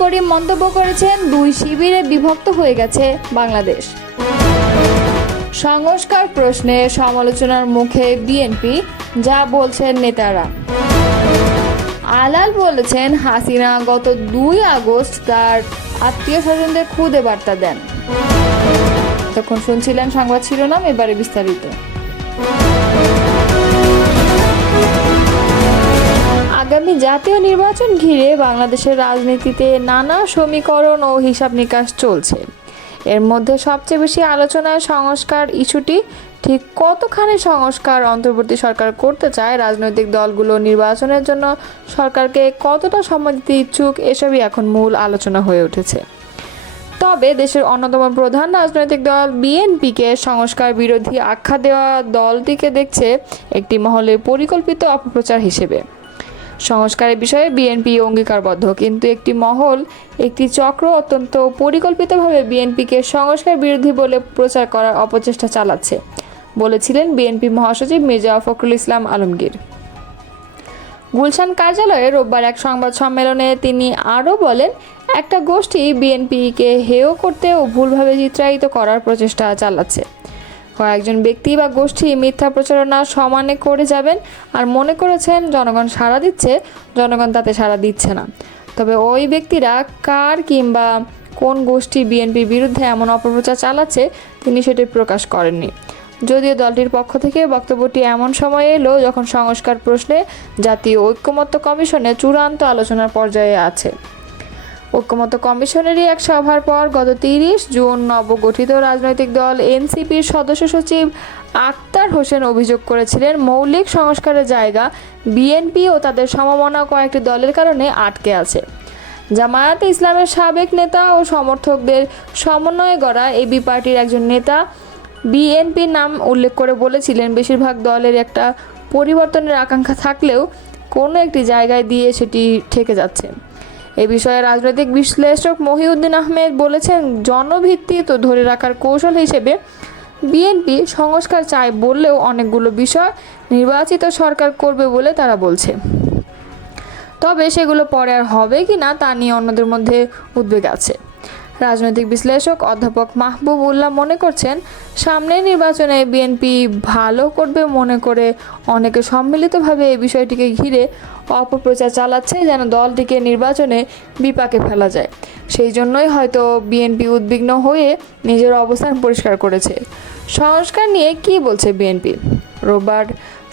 করিম মন্তব্য করেছেন, দুই শিবিরে বিভক্ত হয়ে গেছে বাংলাদেশ। সংস্কার প্রশ্নে সমালোচনার মুখে বিএনপি, যা বলছেন নেতারা। আলাল বলেছেন, হাসিনা গত 2 আগস্ট তার আত্মীয় স্বজনদের খুদে বার্তা দেন। তখন শুনছিলেন সংবাদ শিরোনাম, এবারে বিস্তারিত। আগামী জাতীয় নির্বাচন ঘিরে বাংলাদেশের রাজনীতিতে নানা সমীকরণ ও হিসাব নিকাশ চলছে। এর মধ্যে সবচেয়ে বেশি আলোচনায় সংস্কার ইস্যুটি। ঠিক কতখানি সংস্কার অন্তর্বর্তী সরকার করতে চায়, রাজনৈতিক দলগুলো নির্বাচনের জন্য সরকারকে কতটা সময় দিতে ইচ্ছুক, এসবই এখন মূল আলোচনা হয়ে উঠেছে। তবে দেশের অন্যতম প্রধান রাজনৈতিক দল বিএনপিকে সংস্কার বিরোধী আখ্যা দেওয়া দলটিকে দেখছে একটি মহলের পরিকল্পিত অপপ্রচার হিসেবে। সংস্কারের বিষয়ে বিএনপি অঙ্গীকারবদ্ধ, কিন্তু একটি মহল, একটি চক্র অত্যন্ত পরিকল্পিতভাবে বিএনপিকে সংস্কার বিরোধী বলে প্রচার করার অপচেষ্টা চালাচ্ছে, বলেছিলেন বিএনপি মহাসচিব মির্জা ফখরুল ইসলাম আলমগীর। গুলশান কার্যালয়ে রোববার এক সংবাদ সম্মেলনে তিনি আরও বলেন, একটা গোষ্ঠী বিএনপিকে হেয় করতে ও ভুলভাবে চিত্রায়িত করার প্রচেষ্টা চালাচ্ছে। কয়েকজন ব্যক্তি বা গোষ্ঠী মিথ্যা প্রচারণা সমানে করে যাবেন আর মনে করেছেন জনগণ সাড়া দিচ্ছে, জনগণ তাতে সাড়া দিচ্ছে না। তবে ওই ব্যক্তিরা কার কিংবা কোন গোষ্ঠী বিএনপির বিরুদ্ধে এমন অপপ্রচার চালাচ্ছে তিনি সেটি প্রকাশ করেননি। যদিও দলটির পক্ষ থেকে বক্তব্যটি এমন সময়ে এলো যখন সংস্কার প্রশ্নে জাতীয় ঐকমত্য কমিশনে চূড়ান্ত আলোচনার পর্যায়ে আছে। ঐকমত্য কমিশনেরই এক সভার পর গত 30 জুন নবগঠিত রাজনৈতিক দল এনসিপির সদস্য সচিব আক্তার হোসেন অভিযোগ করেছিলেন, মৌলিক সংস্কারের জায়গা বিএনপি ও তাদের সমমনা কয়েকটি দলের কারণে আটকে আছে। জামায়াতে ইসলামের সাবেক নেতা ও সমর্থকদের সমন্বয়ে গড়া এবি পার্টির একজন নেতা বিএনপির নাম উল্লেখ করে বলেছিলেন, বেশিরভাগ দলের একটা পরিবর্তনের আকাঙ্ক্ষা থাকলেও কোনো একটি জায়গায় দিয়ে সেটি ঠেকে যাচ্ছে। এ বিষয়ে রাজনৈতিক বিশ্লেষক মহিউদ্দিন আহমেদ বলেছেন, জনভিত্তি তো ধরে রাখার কৌশল হিসেবে বিএনপি সংস্কার চায় বললেও অনেকগুলো বিষয় নির্বাচিত সরকার করবে বলে তারা বলছে। তবে সেগুলো পরে আর হবে কি না তা নিয়ে অন্যদের মধ্যে উদ্বেগ আছে। রাজনৈতিক বিশ্লেষক অধ্যাপক মাহবুব উল্লাহ মনে করছেন, সামনের নির্বাচনে বিএনপি ভালো করবে মনে করে অনেকে সম্মিলিতভাবে এই বিষয়টিকে ঘিরে অপপ্রচার চালাচ্ছে যেন দলটিকে নির্বাচনে বিপাকে ফেলা যায়। সেই জন্যই হয়তো বিএনপি উদ্বিগ্ন হয়ে নিজের অবস্থান পরিষ্কার করেছে। সংস্কার নিয়ে কি বলছে বিএনপি? রোববার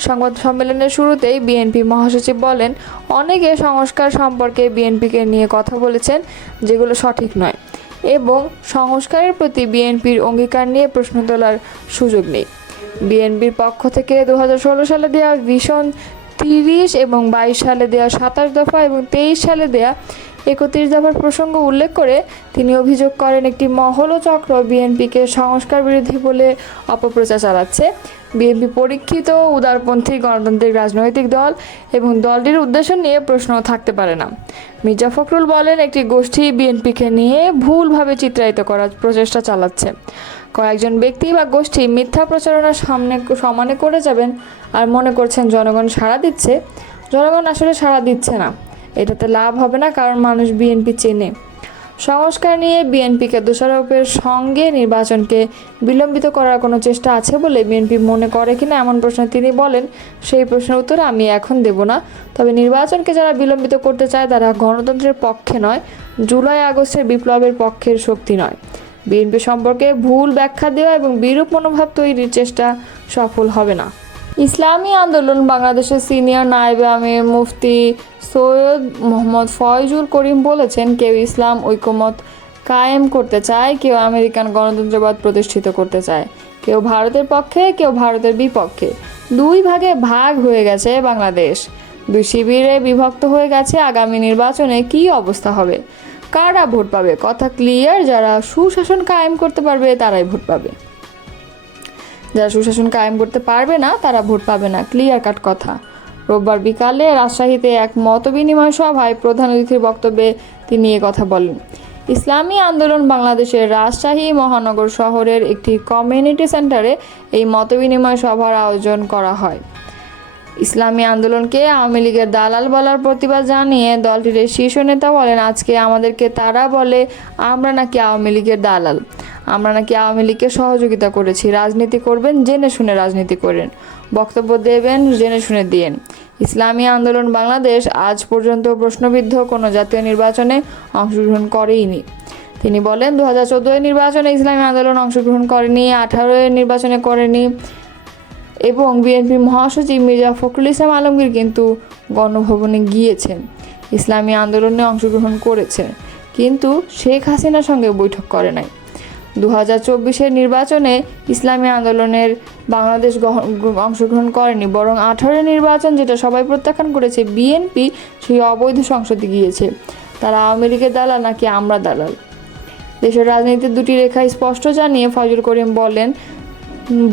সংবাদ সম্মেলনের শুরুতেই বিএনপি মহাসচিব বলেন, অনেকে সংস্কার সম্পর্কে বিএনপিকে নিয়ে কথা বলেছেন যেগুলো সঠিক নয় এবং সংস্কারের প্রতি বিএনপির অঙ্গীকার নিয়ে প্রশ্ন তোলার সুযোগ নেই। বিএনপির পক্ষ থেকে 2016 সালে দেওয়া ভিশন 30 এবং 22 সালে দেওয়া 27 দফা এবং 23 সালে দেওয়া 31 দফার প্রসঙ্গ উল্লেখ করে তিনি অভিযোগ করেন, একটি মহল ও চক্র বিএনপিকে সংস্কার বিরোধী বলে অপপ্রচার চালাচ্ছে। বিএনপি পরীক্ষিত উদারপন্থী গণতান্ত্রিক রাজনৈতিক দল এবং দলটির উদ্দেশ্য নিয়ে প্রশ্ন থাকতে পারে না। মির্জা ফখরুল বলেন, একটি গোষ্ঠী বিএনপিকে নিয়ে ভুলভাবে চিত্রায়িত করার প্রচেষ্টা চালাচ্ছে। কয়েকজন ব্যক্তি বা গোষ্ঠী মিথ্যা প্রচারণা সমানে করে যাবেন আর মনে করছেন জনগণ সাড়া দিচ্ছে, জনগণ আসলে সাড়া দিচ্ছে না। এটাতে লাভ হবে না, কারণ মানুষ বিএনপি চেনে। সংস্কার নিয়ে বিএনপিকে দোষারোপের সঙ্গে নির্বাচনকে বিলম্বিত করার কোনো চেষ্টা আছে বলে বিএনপি মনে করে কিনা এমন প্রশ্নে তিনি বলেন, সেই প্রশ্নের উত্তর আমি এখন দেব না। তবে নির্বাচনকে যারা বিলম্বিত করতে চায় তারা গণতন্ত্রের পক্ষে নয়, জুলাই আগস্টের বিপ্লবের পক্ষের শক্তি নয়। বিএনপি সম্পর্কে ভুল ব্যাখ্যা দেওয়া এবং বিরূপ মনোভাব তৈরির চেষ্টা সফল হবে না। ইসলামী আন্দোলন বাংলাদেশের সিনিয়র নায়েবে আমির মুফতি সৈয়দ মোহাম্মদ ফয়জুল করিম বলেছেন, কেউ ইসলাম ঐকমত কায়েম করতে চায়, কেউ আমেরিকান গণতন্ত্রবাদ প্রতিষ্ঠিত করতে চায়, কেউ ভারতের পক্ষে, কেউ ভারতের বিপক্ষে। 2 ভাগে ভাগ হয়ে গেছে বাংলাদেশ, 2 শিবিরে বিভক্ত হয়ে গেছে। আগামী নির্বাচনে কি অবস্থা হবে, কারা ভোট পাবে, কথা ক্লিয়ার। যারা সুশাসন কায়েম করতে পারবে তারাই ভোট পাবে, যারা সুশাসন কায়েম করতে পারবে না তারা ভোট পাবে না, ক্লিয়ার কাট কথা। রোববার বিকালে রাজশাহীতে এক মতবিনিময় সভায় প্রধান অতিথির বক্তব্যে তিনি এ কথা বলেন। ইসলামী আন্দোলন বাংলাদেশের রাজশাহী মহানগর শহরের একটি কমিউনিটি সেন্টারে এই মতবিনিময় সভার আয়োজন করা হয়। ইসলামী আন্দোলনকে আওয়ামী লীগের দালাল বলার প্রতিবাদ জানিয়ে দলটির এই শীর্ষ নেতা বলেন, আজকে আমাদেরকে তারা বলে আমরা নাকি আওয়ামী লীগের দালাল, আমরা নাকি আওয়ামী লীগকে সহযোগিতা করেছি। রাজনীতি করবেন জেনে শুনে রাজনীতি করেন, বক্তব্য দেবেন জেনে শুনে দিয়েন। ইসলামী আন্দোলন বাংলাদেশ আজ পর্যন্ত প্রশ্নবিদ্ধ কোনো জাতীয় নির্বাচনে অংশগ্রহণ করেইনি। তিনি বলেন, 2014 নির্বাচনে ইসলামী আন্দোলন অংশগ্রহণ করেনি, 18 নির্বাচনে করেনি এবং বিএনপির মহাসচিব মির্জা ফখরুল ইসলাম আলমগীর কিন্তু গণভবনে গিয়েছেন, ইসলামী আন্দোলনে অংশগ্রহণ করেছেন, কিন্তু শেখ হাসিনার সঙ্গে বৈঠক করে নাই। 2024 নির্বাচনে ইসলামী আন্দোলনের বাংলাদেশ অংশগ্রহণ করেনি, বরং 18 নির্বাচন যেটা সবাই প্রত্যাখ্যান করেছে, বিএনপি সেই অবৈধ সংসদে গিয়েছে। তারা আওয়ামী লীগের দালাল নাকি আমরা দালাল? দেশের রাজনীতির দুটি রেখা স্পষ্ট জানিয়ে ফজল করিম বলেন,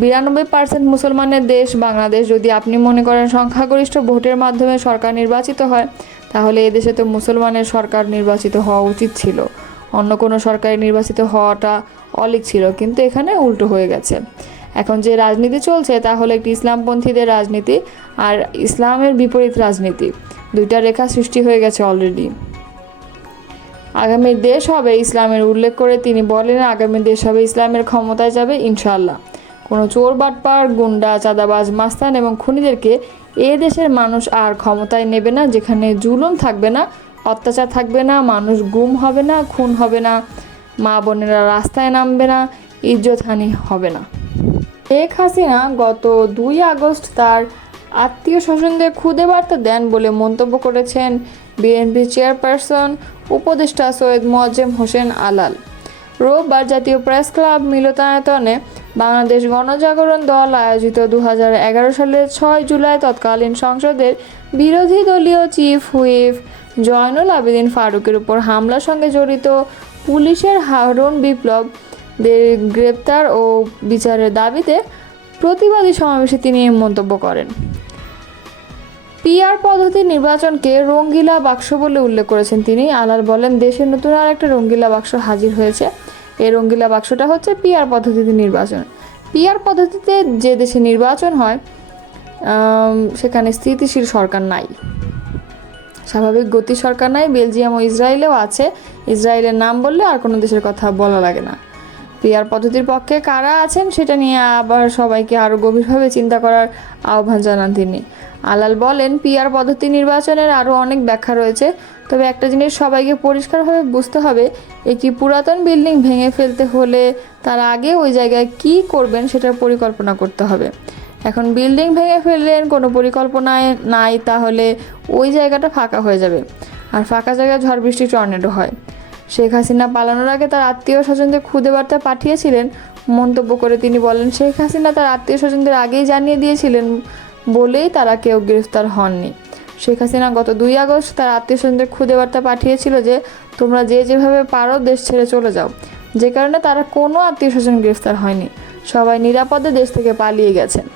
92% মুসলমানের দেশ বাংলাদেশ। যদি আপনি মনে করেন সংখ্যাগরিষ্ঠ ভোটের মাধ্যমে সরকার নির্বাচিত হয়, তাহলে এদেশে তো মুসলমানের সরকার নির্বাচিত হওয়া উচিত ছিল, অন্য কোনো সরকারের নির্বাচিত হওয়াটা অলীক ছিল, কিন্তু এখানে উল্টো হয়ে গেছে। এখন যে রাজনীতি চলছে তা হলো একটি ইসলামপন্থীদের রাজনীতি আর ইসলামের বিপরীত রাজনীতি, দুইটা রেখা সৃষ্টি হয়ে গেছে অলরেডি। আগামী দেশ হবে ইসলামের উল্লেখ করে তিনি বলেন, আগামী দেশ হবে ইসলামের ক্ষমতায় যাবে ইনশাআল্লাহ। কোনো চোর বাটপার, গুন্ডা, চাঁদাবাজ, মাস্তান এবং খুনিদেরকে এ দেশের মানুষ আর ক্ষমতায় নেবে না, যেখানে জুলুম থাকবে না, অত্যাচার থাকবে না, মানুষ গুম হবে না, খুন হবে না, মা বোনেরা রাস্তায় নামবে না, ইজ্জতহানি হবে না। শেখ হাসিনা গত 2 আগস্ট তার আত্মীয় স্বজনদের খুদে বার্তা দেন বলে মন্তব্য করেছেন বিএনপি চেয়ারপারসন উপদেষ্টা সৈয়দ মোয়াজ্জেম হোসেন আলাল। রোববার জাতীয় প্রেস ক্লাব মিলনায়তনে বাংলাদেশ গণজাগরণ দল আয়োজিত 2011 সালের 6 জুলাই তৎকালীন সংসদের বিরোধী দলীয় চিফ হুইপ জয়নুল আবেদিন ফারুকের উপর হামলার সঙ্গে জড়িত পুলিশের হারুন বিপ্লবদের গ্রেপ্তার ও বিচারের দাবিতে প্রতিবাদী সমাবেশে তিনি এই মন্তব্য করেন। পিআর পদ্ধতি নির্বাচনকে রঙ্গিলা বাক্স বলে উল্লেখ করেছেন তিনি। আলাল বলেন, দেশে নতুন আর একটা রঙ্গিলা বাক্স হাজির হয়েছে। এই রঙ্গিলা বাক্সটা হচ্ছে পিআর পদ্ধতিতে নির্বাচন। পিআর পদ্ধতিতে যে দেশে নির্বাচন হয় সেখানে স্থিতিশীল সরকার নাই, স্বাভাবিক গতি সরকার নাই। বেলজিয়াম ও ইসরায়েলেও আছে, ইসরায়েলের নাম বললে আর কোনো দেশের কথা বলা লাগে না। পিআর পদ্ধতির পক্ষে কারা আছেন সেটা নিয়ে আবার সবাইকে আরও গভীরভাবে চিন্তা করার আহ্বান জানান তিনি। আলাল বলেন, পিআর পদ্ধতি নির্বাচনের আরও অনেক ব্যাখ্যা রয়েছে, তবে একটা জিনিস সবাইকে পরিষ্কারভাবে বুঝতে হবে, একটি পুরাতন বিল্ডিং ভেঙে ফেলতে হলে তার আগে ওই জায়গায় কী করবেন সেটার পরিকল্পনা করতে হবে। এখন বিল্ডিং ভেঙে ফেললেন, কোনো পরিকল্পনায় নাই, তাহলে ওই জায়গাটা ফাঁকা হয়ে যাবে, আর ফাঁকা জায়গায় ঝড় বৃষ্টি টর্নেডো হয়। শেখ হাসিনা পালানোর আগে তার আত্মীয় স্বজনদের খুদে বার্তা পাঠিয়েছিলেন মন্তব্য করে তিনি বলেন, শেখ হাসিনা তার আত্মীয় স্বজনদের আগেই জানিয়ে দিয়েছিলেন বলেই তারা কেউ গ্রেফতার হননি। শেখ হাসিনা গত 2 আগস্ট তার আত্মীয় স্বজনদের খুদে বার্তা পাঠিয়েছিল যে তোমরা যেভাবে পারো দেশ ছেড়ে চলে যাও, যে কারণে তারা কোনো আত্মীয় স্বজন গ্রেফতার হয়নি, সবাই নিরাপদে দেশ থেকে পালিয়ে গেছেন।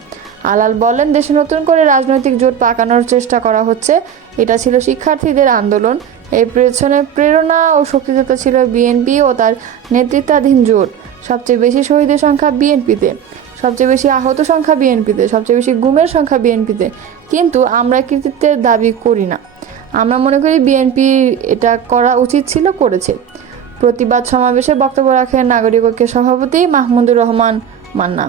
আলাল বলেন, দেশে নতুন করে রাজনৈতিক জোট পাকানোর চেষ্টা করা হচ্ছে, এটা ছিল শিক্ষার্থীদের আন্দোলন, এই পেছনে প্রেরণা ও শক্তিদাতা ছিল বিএনপি ও তার নেতৃত্বাধীন জোট। সবচেয়ে বেশি শহীদের সংখ্যা বিএনপিতে, সবচেয়ে বেশি আহত সংখ্যা বিএনপিতে, সবচেয়ে বেশি গুমের সংখ্যা বিএনপিতে, কিন্তু আমরা কৃতিত্বের দাবি করি না। আমরা মনে করি বিএনপি এটা করা উচিত ছিল, করেছে। প্রতিবাদ সমাবেশে বক্তব্য রাখেন নাগরিক ঐক্যের সভাপতি মাহমুদুর রহমান মান্না।